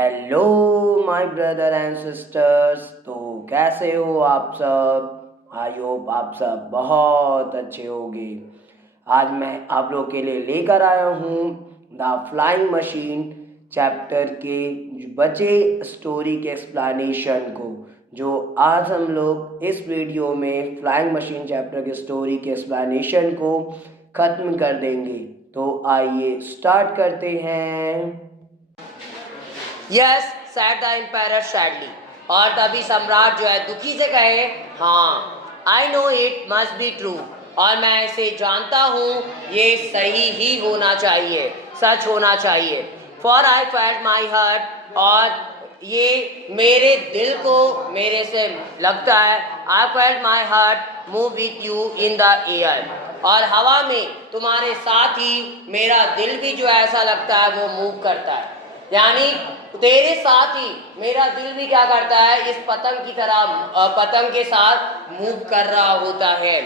Hello my brother and sisters. तो कैसे हो आप सब? आई होप आप सब बहुत अच्छे होंगे। आज मैं आप लोग के लिए लेकर आया हूँ द फ्लाइंग मशीन चैप्टर के बचे स्टोरी के एक्सप्लेनेशन को, जो आज हम लोग इस वीडियो में फ्लाइंग मशीन चैप्टर के स्टोरी के एक्सप्लेनेशन को ख़त्म कर देंगे। तो आइए स्टार्ट करते हैं। Yes said the emperor sadly. और तभी सम्राट जो है दुखी से कहे, हाँ I know it must be true. और मैं इसे जानता हूँ, ये सही ही होना चाहिए, सच होना चाहिए। For I felt my heart, और ये मेरे दिल को मेरे से लगता है। I felt my heart move with you in the air, और हवा में तुम्हारे साथ ही मेरा दिल भी जो ऐसा लगता है वो मूव करता है। यानी तेरे साथ ही मेरा दिल भी क्या करता है, इस पतंग की तरह पतंग के साथ मूव कर रहा होता है।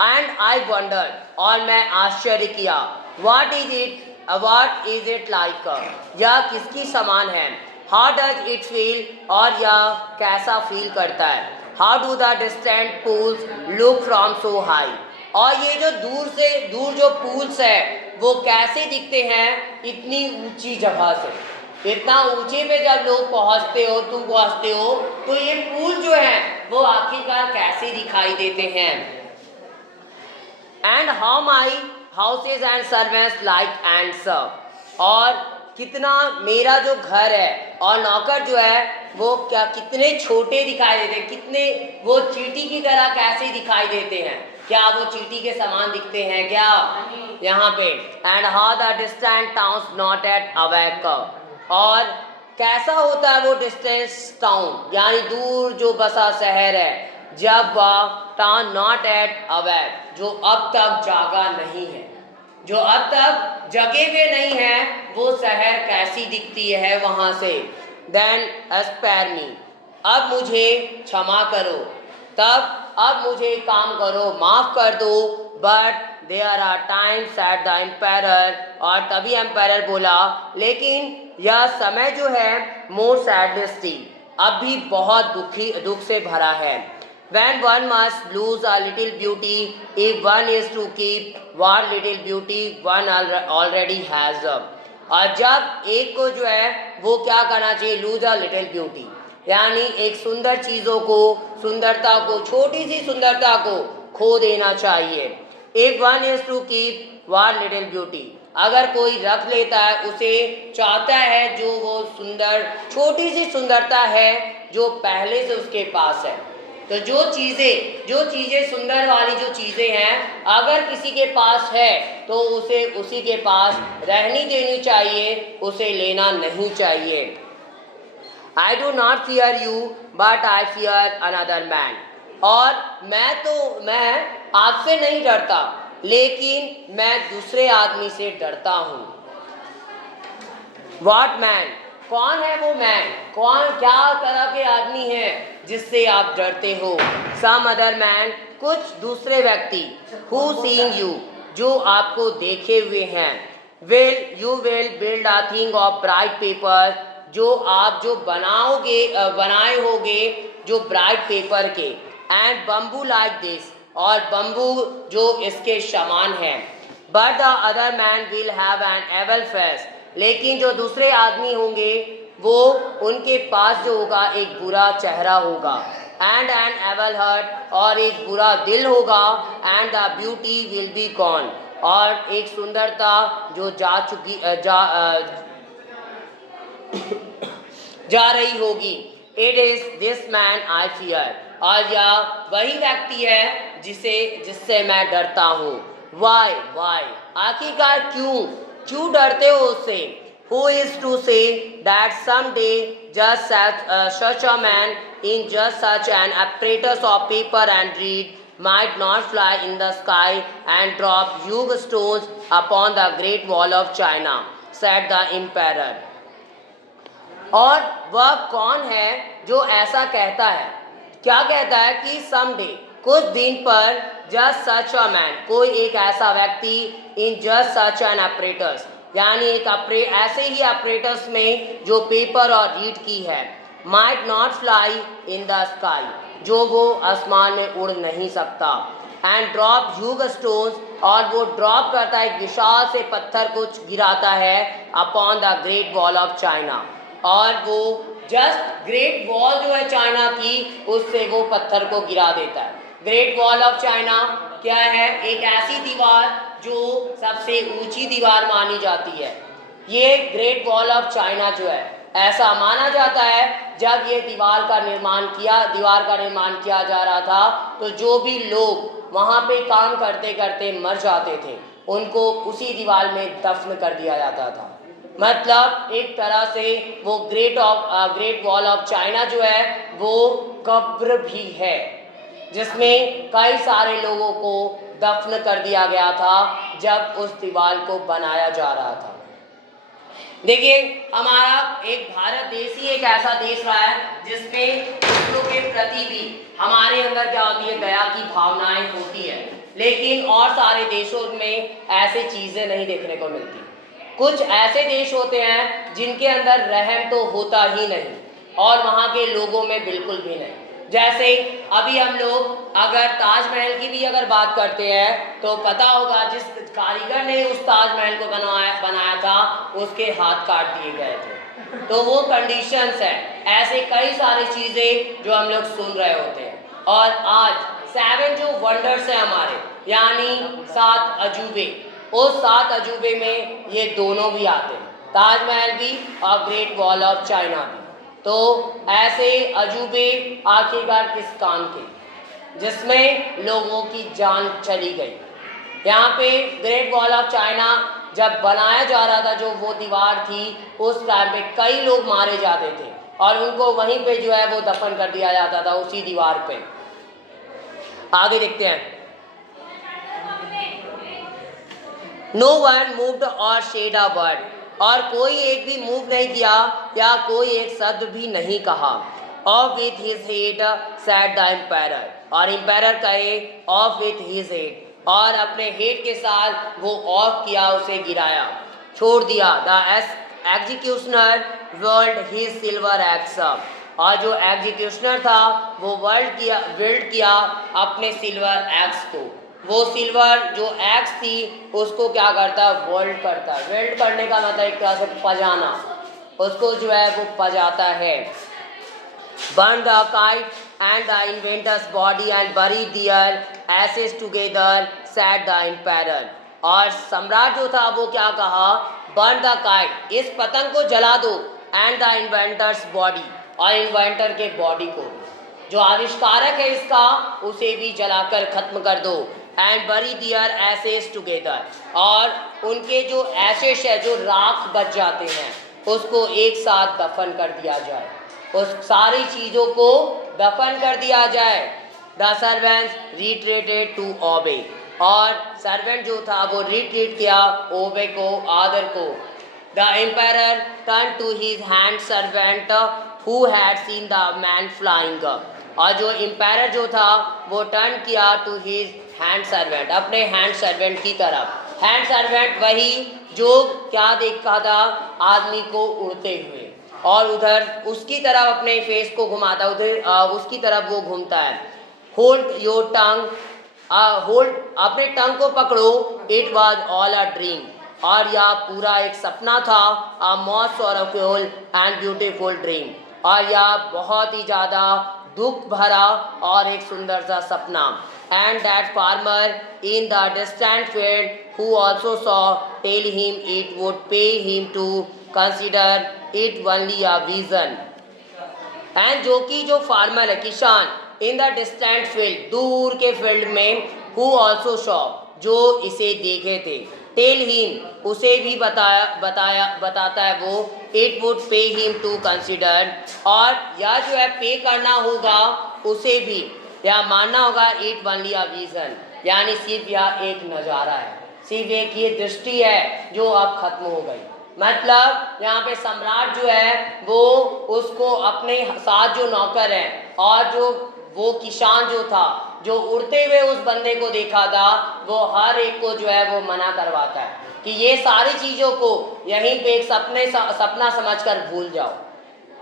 एंड आई वंडर, और मैं आश्चर्य किया, व्हाट इज इट लाइक, यह किसकी समान है। हाउ डज इट फील, और यह कैसा फील करता है। How do the distant pools look from so high, और ये जो दूर से दूर जो पूल्स है वो कैसे दिखते हैं इतनी ऊंची जगह से। इतना ऊंचे पे जब लोग पहुंचते हो, तुम पहुंचते हो, तो ये पूल जो है वो आखिरकार कैसे दिखाई देते हैं। And how my houses and servants like ends, और कितना मेरा जो घर है और नौकर जो है वो क्या कितने छोटे दिखाई देते हैं, कितने वो चींटी की तरह कैसे दिखाई देते हैं। क्या वो चींटी के समान दिखते हैं क्या यहाँ पे। And how the distant towns not at awake, और कैसा होता है वो डिस्टेंस टाउन यानी दूर जो बसा शहर है, जब वह टाउन नॉट एट अवेक, जो अब तक जागा नहीं है, जो अब तक जगे हुए नहीं है, वो शहर कैसी दिखती है वहाँ से। देन स्पेयर मी, अब मुझे क्षमा करो, तब अब मुझे काम करो, माफ़ कर दो। But there are times at the emperor, और तभी एम्पायर बोला, लेकिन यह समय जो है मोर सैडनेस थी, अब भी बहुत दुख से भरा है। When one must lose a little beauty if one is to keep what little beauty one already has. और जब एक को जो है वो क्या करना चाहिए, लूज अ लिटिल ब्यूटी, यानी एक सुंदर चीज़ों को, सुंदरता को, छोटी सी सुंदरता को खो देना चाहिए। If one is to keep one little beauty, अगर कोई रख लेता है, उसे चाहता है जो वो सुंदर छोटी सी सुंदरता है जो पहले से उसके पास है। तो जो चीज़ें सुंदर वाली जो चीज़ें हैं, अगर किसी के पास है तो उसे उसी के पास रहनी देनी चाहिए, उसे लेना नहीं चाहिए। I do not fear you but I fear another man, और मैं आपसे नहीं डरता, लेकिन मैं दूसरे आदमी से डरता हूँ। व्हाट मैन, कौन है वो मैन, कौन क्या तरह के आदमी है जिससे आप डरते हो। सम अदर मैन, कुछ दूसरे व्यक्ति, हु सीइंग यू, जो आपको देखे हुए हैं। You will build a thing of bright paper, जो आप जो बनाए होगे जो ब्राइट पेपर के। एंड बम्बू लाइक दिस, और बम्बू जो इसके समान है। But the other man will have an evil face, लेकिन जो दूसरे आदमी होंगे वो उनके पास जो होगा एक बुरा चेहरा होगा। एंड एन एवल हर्ट, और एक बुरा दिल होगा। And the beauty will be gone, और एक सुंदरता जो जा रही होगी। It is this man I fear, और यह वही व्यक्ति है जिससे मैं डरता हूँ। वाई वाई, आखिरकार क्यों डरते हो उससे। Who is to say that someday just such a man in just such an apparatus of paper and reed might not fly in the sky and drop huge stones upon the great wall of China, said the emperor. और वह कौन है जो ऐसा कहता है, क्या कहता है कि समडे, कुछ दिन पर, जस्ट सच अ मैन, कोई एक ऐसा व्यक्ति, in just such an operators, यानी एक ऐसे ही ऑपरेटर्स में जो पेपर और रीड की है, might not fly in the sky, जो वो आसमान में उड़ नहीं सकता, एंड ड्रॉप ह्यूज स्टोन्स, और वो ड्रॉप करता है, एक विशाल से पत्थर को गिराता है upon the great wall of China, और वो जस्ट ग्रेट वॉल जो है चाइना की, उससे वो पत्थर को गिरा देता है। ग्रेट वॉल ऑफ चाइना क्या है? एक ऐसी दीवार जो सबसे ऊंची दीवार मानी जाती है। ये ग्रेट वॉल ऑफ चाइना जो है, ऐसा माना जाता है जब ये दीवार का निर्माण किया जा रहा था, तो जो भी लोग वहाँ पे काम करते करते मर जाते थे, उनको उसी दीवार में दफन कर दिया जाता था। मतलब एक तरह से वो ग्रेट वॉल ऑफ चाइना जो है वो कब्र भी है, जिसमें कई सारे लोगों को दफन कर दिया गया था जब उस दीवार को बनाया जा रहा था। देखिए, हमारा एक भारत देश ही एक ऐसा देश रहा है जिसमें दूसरों के प्रति भी हमारे अंदर क्या होती है, दया की भावनाएं होती है, लेकिन और सारे देशों में ऐसी चीजें नहीं देखने को मिलती। कुछ ऐसे देश होते हैं जिनके अंदर रहम तो होता ही नहीं, और वहाँ के लोगों में बिल्कुल भी नहीं। जैसे अभी हम लोग अगर ताजमहल की भी अगर बात करते हैं, तो पता होगा जिस कारीगर ने उस ताजमहल को बनाया था, उसके हाथ काट दिए गए थे। तो वो कंडीशंस है, ऐसे कई सारी चीज़ें जो हम लोग सुन रहे होते हैं। और आज 7 जो वंडर्स हैं हमारे, यानी 7 अजूबे, उस 7 अजूबे में ये दोनों भी आते हैं, ताजमहल भी और ग्रेट वॉल ऑफ चाइना भी। तो ऐसे अजूबे आखिरकार किस काम के, जिसमें लोगों की जान चली गई। यहाँ पे ग्रेट वॉल ऑफ चाइना जब बनाया जा रहा था, जो वो दीवार थी, उस टाइम पे कई लोग मारे जाते थे और उनको वहीं पे जो है वो दफन कर दिया जाता था, उसी दीवार पे। आगे देखते हैं। नो वन मूव्ड और शेड अ वर्ड, और कोई एक भी मूव नहीं किया या कोई एक शब्द भी नहीं कहा। Off with his head said the emperor, और एम्पायर कहे ऑफ विथ हिज हेड, और अपने हेड के साथ वो ऑफ किया, उसे गिराया, छोड़ दिया। The executioner world his silver x, और जो एग्जीक्यूशनर था वो विल्ड किया अपने सिल्वर एक्स को। वो सिल्वर जो एक्स थी उसको क्या करता, वेल्ड करता। वेल्ड करने का मतलब एक तरह से पजाना, उसको जो है वो पजाता है। Burn the kite and the inventor's body and bury their ashes together said the emperor, और सम्राट जो था वो क्या कहा, बर्न द काइट, इस पतंग को जला दो, एंड द इन्वेंटर्स बॉडी, और इन्वेंटर के बॉडी को, जो आविष्कारक है इसका, उसे भी जलाकर खत्म कर दो। And bury their ashes together, और उनके जो एसेस है, जो राख बच जाते हैं, उसको एक साथ दफन कर दिया जाए, उस सारी चीज़ों को दफन कर दिया जाए। The servants retreated to obey, और सर्वेंट जो था वो रिट्रीट किया ओबे को, आदर को। The emperor turn to his hand servant who had seen the man flying, और जो एम्पायर जो था वो टर्न किया टू हिज हैंड सर्वेंट, अपने हैंड सर्वेंट की तरफ। हैंड सर्वेंट वही जो क्या देखा था, आदमी को उड़ते हुए, और उधर उसकी तरफ अपने फेस को घुमाता, उधर उसकी तरफ वो घूमता है। होल्ड योर टंग, होल्ड, अपने टंग को पकड़ो, it was all a dream, और यह पूरा एक सपना था, a most sorrowful and beautiful dream, और यह बहुत ही ज़्यादा दुख भरा और एक सुंदर सा सपना। And that farmer in the distant field who also saw tell him it would pay him to consider it only a vision, and जो कि जो फार्मर है, किसान, इन द डिस्टेंट फील्ड, दूर के फील्ड में, हु ऑल्सो सॉ, जो इसे देखे थे, टेल हिम, उसे भी बताता है वो, it would pay him to consider, और यह जो है पे करना होगा उसे भी, या मानना होगा इट ओनली अ विजन, यानी सिर्फ यह एक नज़ारा है, सिर्फ एक ये दृष्टि है जो अब खत्म हो गई। मतलब यहाँ पे सम्राट जो है वो उसको अपने साथ जो नौकर हैं और जो वो किसान जो था, जो उड़ते हुए उस बंदे को देखा था, वो हर एक को जो है वो मना करवाता है, कि ये सारी चीज़ों को यहीं पे एक सपना समझकर भूल जाओ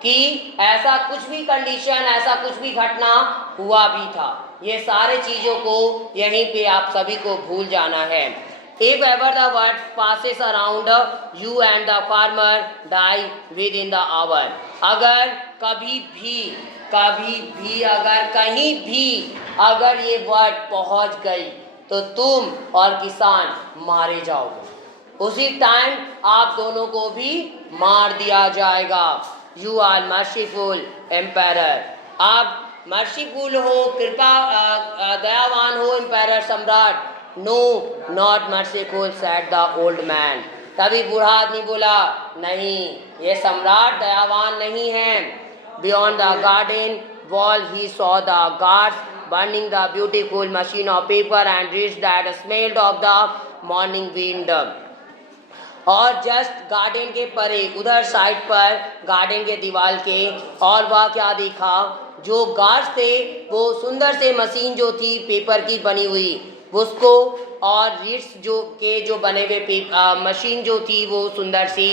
कि ऐसा कुछ भी कंडीशन, ऐसा कुछ भी घटना हुआ भी था। ये सारे चीज़ों को यहीं पे आप सभी को भूल जाना है। If ever the word passes around, you and the farmer die within the hour. अगर कभी भी अगर कहीं भी अगर ये वर्ड पहुंच गई तो तुम और किसान मारे जाओगे, उसी टाइम आप दोनों को भी मार दिया जाएगा। यू आर मर्सीफुल एम्पायर, आप मर्सीफुल हो, कृपा दयावान हो एम्पायर सम्राट। No not merciful said the old man. तभी बूढ़ा आदमी बोला, नहीं ये सम्राट दयावान नहीं है। Beyond the garden wall he saw the guards burning the beautiful machine of paper and reached that smelled of the morning wind. और जस्ट गार्डन के परे उधर साइड पर गार्डन के दीवार के, और वह क्या देखा, जो गार्ड्स थे वो सुंदर से मशीन जो थी पेपर की बनी हुई उसको, और रीड्स जो बने हुए मशीन जो थी वो सुंदर सी,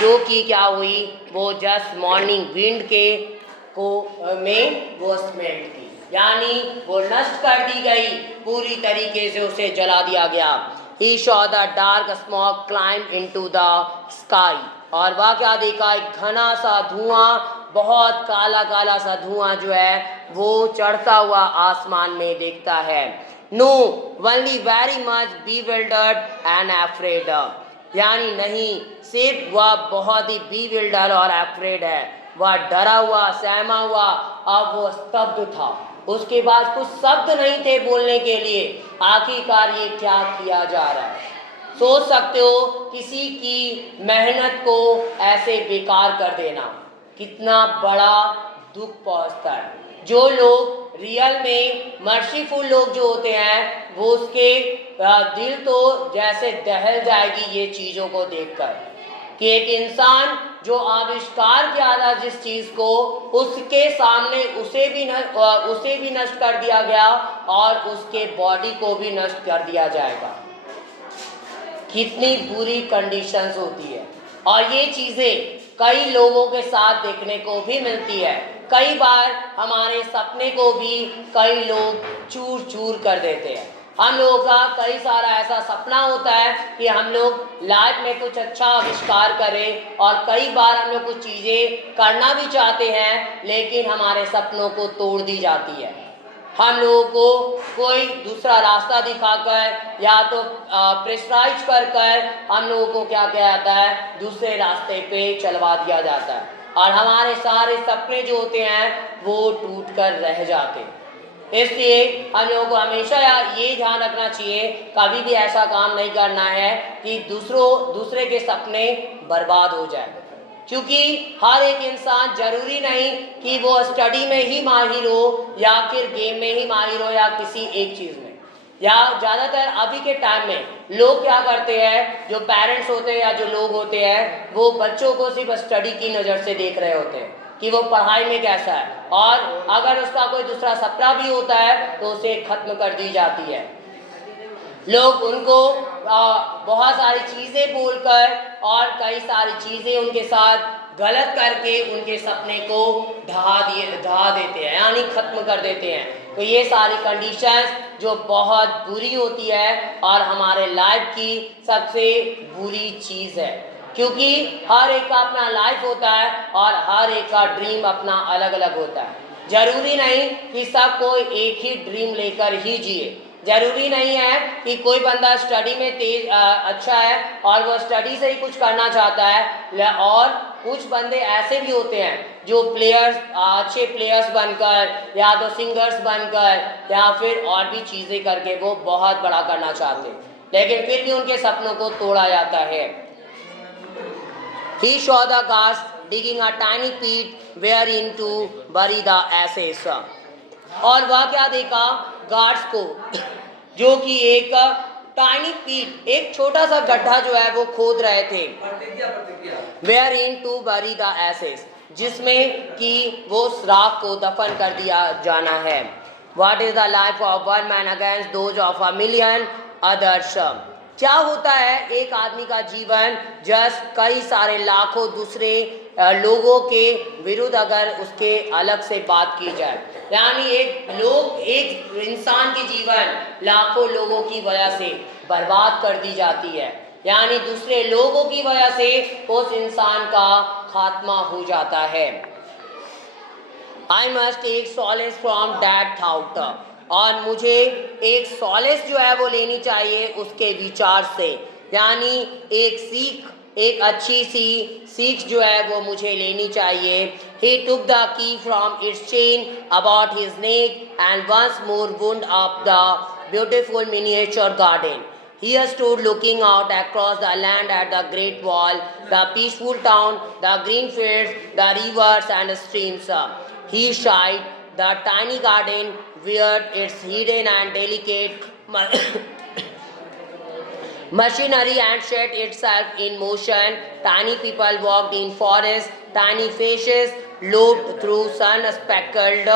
जो कि क्या हुई, वो जस्ट मॉर्निंग विंड के में वो स्मेल्ट की, यानी वो नष्ट कर दी गई, पूरी तरीके से उसे जला दिया गया। He saw the dark smoke climb into the sky. और वह क्या देखा, एक घना सा धुआं, बहुत काला काला सा धुआं जो है वो चढ़ता हुआ आसमान में देखता है। No, only very much bewildered and afraid. यानी नहीं, सिर्फ वह बहुत ही bewildered और afraid है, वह डरा हुआ, सहमा हुआ, अब वो स्तब्ध था, उसके बाद कुछ शब्द नहीं थे बोलने के लिए। आखिरकार ये क्या किया जा रहा है। सोच सकते हो किसी की मेहनत को ऐसे बेकार कर देना कितना बड़ा दुख पहुंचता है। जो लोग रियल में मर्सीफुल लोग जो होते हैं वो उसके दिल तो जैसे दहल जाएगी ये चीज़ों को देखकर, कि एक इंसान जो आविष्कार किया था जिस चीज़ को, उसके सामने उसे भी नष्ट कर दिया गया और उसके बॉडी को भी नष्ट कर दिया जाएगा। कितनी बुरी कंडीशंस होती है। और ये चीज़ें कई लोगों के साथ देखने को भी मिलती है। कई बार हमारे सपने को भी कई लोग चूर चूर कर देते हैं। हम लोगों का कई सारा ऐसा सपना होता है कि हम लोग लाइफ में कुछ अच्छा आविष्कार करें, और कई बार हम लोग कुछ चीज़ें करना भी चाहते हैं लेकिन हमारे सपनों को तोड़ दी जाती है। हम लोगों को कोई दूसरा रास्ता दिखाकर या तो प्रेशराइज कर हम लोगों को क्या किया जाता है, दूसरे रास्ते पे चलवा दिया जाता है, और हमारे सारे सपने जो होते हैं वो टूट कर रह जाते हैं। इसलिए हम लोगों को हमेशा ये ध्यान रखना चाहिए, कभी भी ऐसा काम नहीं करना है कि दूसरे के सपने बर्बाद हो जाए। क्योंकि हर एक इंसान जरूरी नहीं कि वो स्टडी में ही माहिर हो या फिर गेम में ही माहिर हो या किसी एक चीज़ में। या ज़्यादातर अभी के टाइम में लोग क्या करते हैं, जो पेरेंट्स होते हैं या जो लोग होते हैं वो बच्चों को सिर्फ स्टडी की नज़र से देख रहे होते हैं कि वो पढ़ाई में कैसा है, और अगर उसका कोई दूसरा सपना भी होता है तो उसे खत्म कर दी जाती है। लोग उनको बहुत सारी चीज़ें बोलकर और कई सारी चीज़ें उनके साथ गलत करके उनके सपने को ढहा देते हैं, यानी ख़त्म कर देते हैं। तो ये सारी कंडीशंस जो बहुत बुरी होती है और हमारे लाइफ की सबसे बुरी चीज़ है, क्योंकि हर एक का अपना लाइफ होता है और हर एक का ड्रीम अपना अलग अलग होता है। ज़रूरी नहीं कि सब कोई एक ही ड्रीम लेकर ही जिए। ज़रूरी नहीं है कि कोई बंदा स्टडी में अच्छा है और वो स्टडी से ही कुछ करना चाहता है, और कुछ बंदे ऐसे भी होते हैं जो अच्छे प्लेयर्स बनकर या तो सिंगर्स बनकर या फिर और भी चीज़ें करके वो बहुत बड़ा करना चाहते हैं, लेकिन फिर भी उनके सपनों को तोड़ा जाता है। He saw the guards digging a tiny pit wherein to bury the ashes. और वह क्या देखा, गार्ड्स को जो कि एक टाइनी पीट, एक छोटा सा गड्ढा जो है वो खोद रहे थे, wherein to bury the ashes, जिसमें कि वो राख को दफन कर दिया जाना है। What is the life of one man against those of a million others? क्या होता है एक आदमी का जीवन जस्ट कई सारे लाखों दूसरे लोगों के विरुद्ध अगर उसके अलग से बात की जाए, यानी एक इंसान की जीवन लाखों लोगों की वजह से बर्बाद कर दी जाती है, यानी दूसरे लोगों की वजह से उस इंसान का खात्मा हो जाता है। I must take solace from that thought, और मुझे एक सॉलेस जो है वो लेनी चाहिए उसके विचार से, यानी एक सीख, एक अच्छी सी सीख जो है वो मुझे लेनी चाहिए। He took the key from its chain about his neck and once more wound up the beautiful miniature garden. He stood looking out across the land at the great wall, the peaceful town, the green fields, the rivers and streams. He shied the tiny garden where its hidden and delicate machinery and set itself in motion. Tiny people walked in forests, tiny faces looked through sun-speckled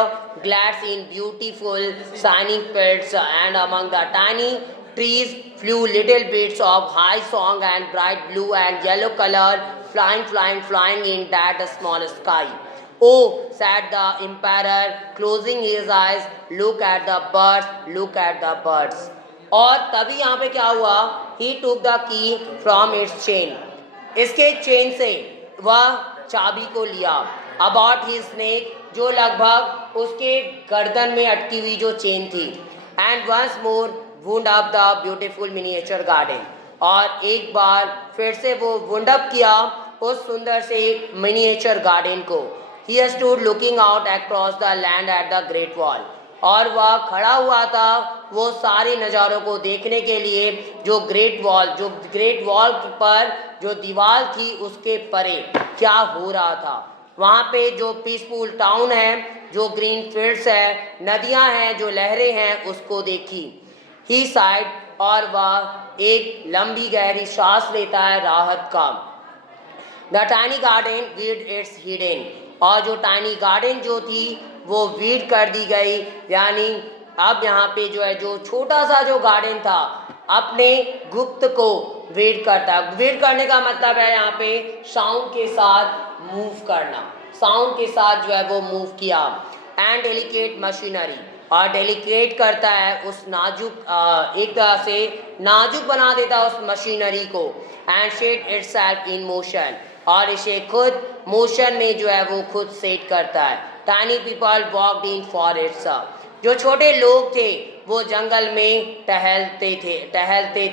glades in beautiful shining pelts, and among the tiny trees flew little bits of high song and bright blue and yellow color, flying in that small sky. Oh, said the emperor, closing his eyes, look at the birds, look at the birds. और तभी यहाँ पे क्या हुआ, he took the key from its chain, इसके chain से वह चाबी को लिया, about his neck, जो लगभग उसके गर्दन में अटकी हुई जो चेन थी, and once more wound up the beautiful miniature garden, और एक बार फिर से वो wound up किया उस सुंदर से मिनिएचर गार्डन को। He stood looking out across the land at the great wall, और वह खड़ा हुआ था वो सारे नज़ारों को देखने के लिए जो ग्रेट वॉल पर जो दीवार थी उसके परे क्या हो रहा था। वहाँ पे जो पीसफुल टाउन है, जो ग्रीन फील्ड्स है, नदियाँ हैं, जो लहरें हैं, उसको देखी। ही साइड, और वह एक लंबी गहरी सांस लेता है राहत का। The tiny garden with its hidden, और जो टाइनी गार्डन जो थी वो वीड कर दी गई, यानी अब यहाँ पे जो है जो छोटा सा जो गार्डन था अपने गुप्त को वीड करता है। वीड करने का मतलब है यहाँ पे साउंड के साथ मूव करना, साउंड के साथ जो है वो मूव किया। एंड डेलिकेट मशीनरी, और डेलिकेट करता है उस नाजुक, एक तरह से नाजुक बना देता है उस मशीनरी को। And set itself in motion, और इसे खुद मोशन में जो है वो खुद सेट करता है। Tiny people walked in forest, जो छोटे लोग थे वो जंगल में टहलते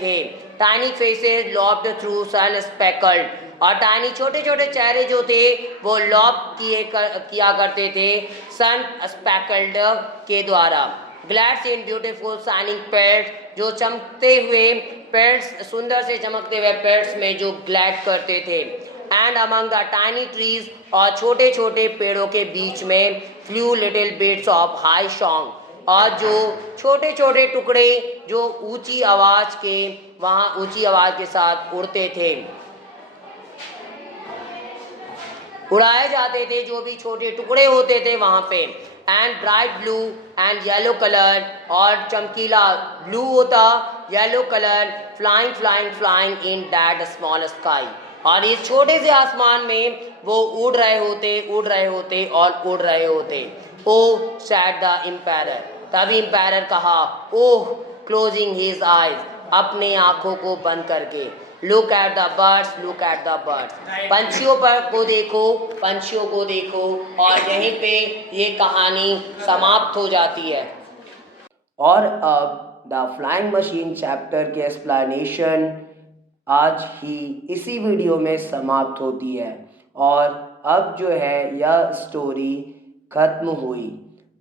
थे। टाइनी फेसेस लॉब्ड थ्रू सन स्पेकल्ड, और टाइनी छोटे छोटे चेहरे जो थे वो लॉब किया करते थे सन स्पेकल्ड के द्वारा। ग्लैड्स इन ब्यूटीफुल शाइनिंग पेड्स, जो चमकते हुए पेड्स, सुंदर से चमकते हुए पेड्स में जो ग्लैड करते थे। And among the tiny trees, और छोटे छोटे पेड़ों के बीच में flu little bits of high song, और जो छोटे छोटे टुकड़े जो ऊंची आवाज़ के साथ उड़ते थे, उड़ाए जाते थे, जो भी छोटे टुकड़े होते थे वहाँ पे। And bright blue and yellow colour, और चमकीला ब्लू होता, yellow colour, flying in that small sky, और इस छोटे से आसमान में वो उड़ रहे होते। ओ सैड द एम्पायर, तभी एम्पायर कहा, ओह, क्लोजिंग हिज आइज, अपने आँखों को बंद करके। लुक एट द बर्ड्स, पंछियों को देखो, और यहीं पे ये कहानी समाप्त हो जाती है। और अब द फ्लाइंग मशीन चैप्टर की एक्सप्लेनेशन आज ही इसी वीडियो में समाप्त होती है, और अब जो है यह स्टोरी ख़त्म हुई।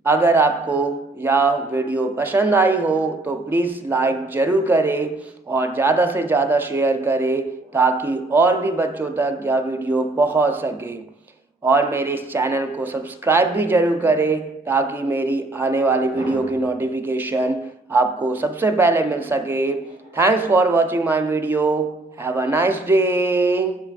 अगर आपको यह वीडियो पसंद आई हो तो प्लीज़ लाइक ज़रूर करें और ज़्यादा से ज़्यादा शेयर करें ताकि और भी बच्चों तक यह वीडियो पहुंच सके। और मेरे इस चैनल को सब्सक्राइब भी ज़रूर करें ताकि मेरी आने वाली वीडियो की नोटिफिकेशन आपको सबसे पहले मिल सके। Thanks for watching my video. Have a nice day.